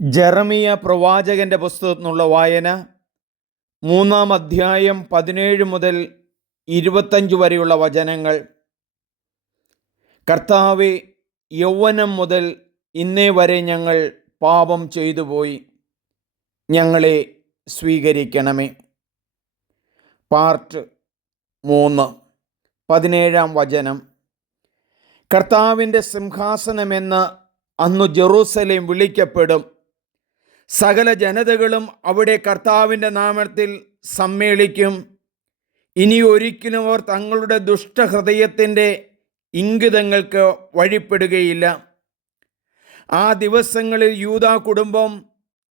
ജെറമിയ പ്രവാചകന്റെ പുസ്തകത്തിൽ നിന്നുള്ള വായന 3-ാം അധ്യായം 17 മുതൽ 25 വരെയുള്ള വചനങ്ങൾ. കർത്താവേ, യൗവനം മുതൽ ഇന്നേ വരെ ഞങ്ങൾ പാപം ചെയ്തു പോയി, ഞങ്ങളെ സ്വീകരിക്കണമേ. പാർട്ട് 3, 17-ാം വചനം. കർത്താവിൻ്റെ സിംഹാസനമെന്ന് അന്നു ജെറൂസലേം വിളിക്കപ്പെടും. സകല ജനതകളും അവിടെ കർത്താവിൻ്റെ നാമത്തിൽ സമ്മേളിക്കും. ഇനി ഒരിക്കലും അവർ തങ്ങളുടെ ദുഷ്ടഹൃദയത്തിൻ്റെ ഇംഗിതങ്ങൾക്ക് വഴിപ്പെടുകയില്ല. ആ ദിവസങ്ങളിൽ യൂദാ കുടുംബം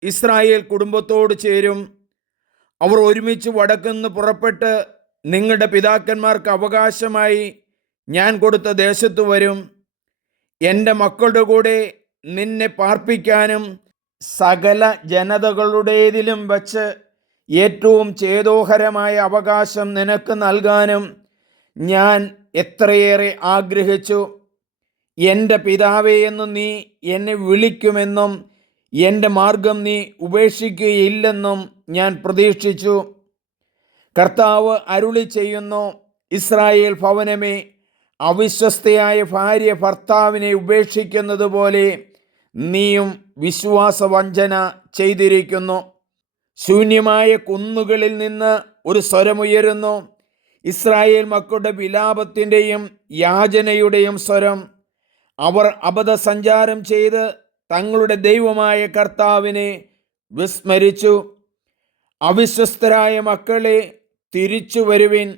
ഇസ്രായേൽ കുടുംബത്തോട് ചേരും. അവർ ഒരുമിച്ച് വടക്കുന്ന് പുറപ്പെട്ട് നിങ്ങളുടെ പിതാക്കന്മാർക്ക് അവകാശമായി ഞാൻ കൊടുത്ത ദേശത്തു വരും. എൻ്റെ മക്കളുടെ കൂടെ നിന്നെ പാർപ്പിക്കാനും സകല ജനതകളുടേതിലും വച്ച് ഏറ്റവും ചേതോഹരമായ അവകാശം നിനക്ക് നൽകാനും ഞാൻ എത്രയേറെ ആഗ്രഹിച്ചു. എൻ്റെ പിതാവേ എന്ന് നീ എന്നെ വിളിക്കുമെന്നും എൻ്റെ മാർഗം നീ ഉപേക്ഷിക്കുകയില്ലെന്നും ഞാൻ പ്രതീക്ഷിച്ചു. കർത്താവ് അരുളി ചെയ്യുന്നു, ഇസ്രായേൽ ഭവനമേ, അവിശ്വസ്തയായ ഭാര്യ ഭർത്താവിനെ ഉപേക്ഷിക്കുന്നത് പോലെ നീയും വിശ്വാസവഞ്ചന ചെയ്തിരിക്കുന്നു. ശൂന്യമായ കുന്നുകളിൽ നിന്ന് ഒരു സ്വരമുയരുന്നു, ഇസ്രായേൽ മക്കളുടെ വിലാപത്തിൻ്റെയും യാചനയുടെയും സ്വരം. അവർ അബദ്ധസഞ്ചാരം ചെയ്ത് തങ്ങളുടെ ദൈവമായ കർത്താവിനെ വിസ്മരിച്ചു. അവിശ്വസ്തരായ മക്കളെ, തിരിച്ചു വരുവിൻ,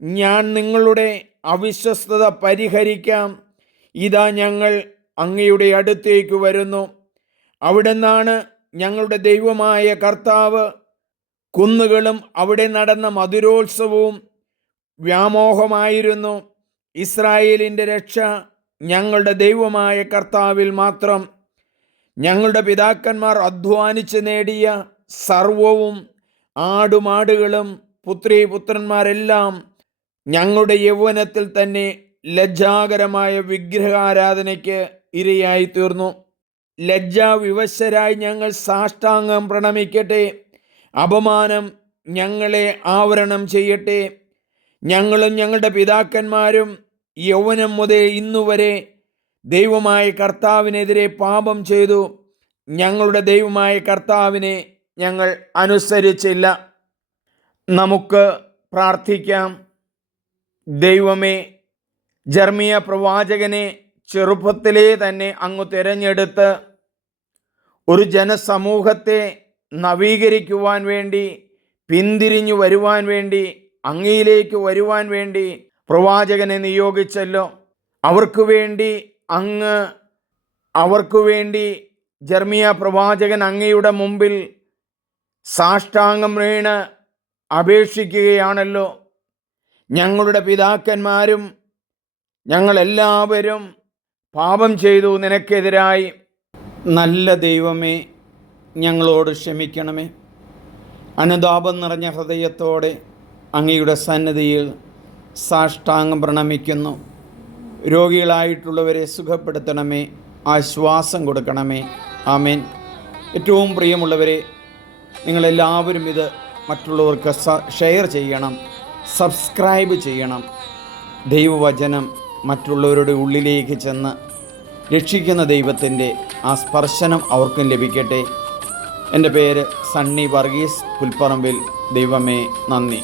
ഞാൻ നിങ്ങളുടെ അവിശ്വസ്തത പരിഹരിക്കാം. ഇതാ ഞങ്ങൾ അങ്ങയുടെ അടുത്തേക്ക് വരുന്നു. അവിടുന്നാണ് ഞങ്ങളുടെ ദൈവമായ കർത്താവ്. കുന്നുകളും അവിടെ നടന്ന മധുരോത്സവവും വ്യാമോഹമായിരുന്നു. ഇസ്രായേലിൻ്റെ രക്ഷ ഞങ്ങളുടെ ദൈവമായ കർത്താവിൽ മാത്രം. ഞങ്ങളുടെ പിതാക്കന്മാർ അധ്വാനിച്ച് നേടിയ സർവവും, ആടുമാടുകളും പുത്രീപുത്രന്മാരെല്ലാം ഞങ്ങളുടെ യൗവനത്തിൽ തന്നെ ലജ്ജാകരമായ വിഗ്രഹാരാധനയ്ക്ക് ഇരയായി തീർന്നു. ലജ്ജാവിവശരായി ഞങ്ങൾ സാഷ്ടാംഗം പ്രണമിക്കട്ടെ. അപമാനം ഞങ്ങളെ ആവരണം ചെയ്യട്ടെ. ഞങ്ങളും ഞങ്ങളുടെ പിതാക്കന്മാരും യൗവനം മുതൽ ഇന്നുവരെ ദൈവമായ കർത്താവിനെതിരെ പാപം ചെയ്തു. ഞങ്ങളുടെ ദൈവമായ കർത്താവിനെ ഞങ്ങൾ അനുസരിച്ചില്ല. നമുക്ക് പ്രാർത്ഥിക്കാം. ദൈവമേ, ജെറമിയ പ്രവാചകനെ ചെറുപ്പത്തിലേ തന്നെ അങ്ങ് തിരഞ്ഞെടുത്ത് ഒരു ജനസമൂഹത്തെ നവീകരിക്കുവാൻ വേണ്ടി, പിന്തിരിഞ്ഞു വരുവാൻ വേണ്ടി, അങ്ങയിലേക്ക് വരുവാൻ വേണ്ടി പ്രവാചകനെ നിയോഗിച്ചല്ലോ. അവർക്ക് വേണ്ടി ജെറമിയ പ്രവാചകൻ അങ്ങയുടെ മുമ്പിൽ സാഷ്ടാംഗം വീണ് അപേക്ഷിക്കുകയാണല്ലോ. ഞങ്ങളുടെ പിതാക്കന്മാരും ഞങ്ങളെല്ലാവരും പാപം ചെയ്തു നിനക്കെതിരായി. നല്ല ദൈവമേ, ഞങ്ങളോട് ക്ഷമിക്കണമേ. അനുതാപം നിറഞ്ഞ ഹൃദയത്തോടെ അങ്ങയുടെ സന്നിധിയിൽ സാഷ്ടാംഗം പ്രണമിക്കുന്നു. രോഗികളായിട്ടുള്ളവരെ സുഖപ്പെടുത്തണമേ, ആശ്വാസം കൊടുക്കണമേ. ആമേൻ. ഏറ്റവും പ്രിയമുള്ളവരെ, നിങ്ങളെല്ലാവരും ഇത് മറ്റുള്ളവർക്ക് ഷെയർ ചെയ്യണം, സബ്സ്ക്രൈബ് ചെയ്യണം. ദൈവവചനം മറ്റുള്ളവരുടെ ഉള്ളിലേക്ക് ചെന്ന് രക്ഷിക്കുന്ന ദൈവത്തിൻ്റെ ആ സ്പർശനം അവർക്കും ലഭിക്കട്ടെ. എൻ്റെ പേര് സണ്ണി വർഗീസ് പുൽപ്പറമ്പിൽ. ദൈവമേ, നന്ദി.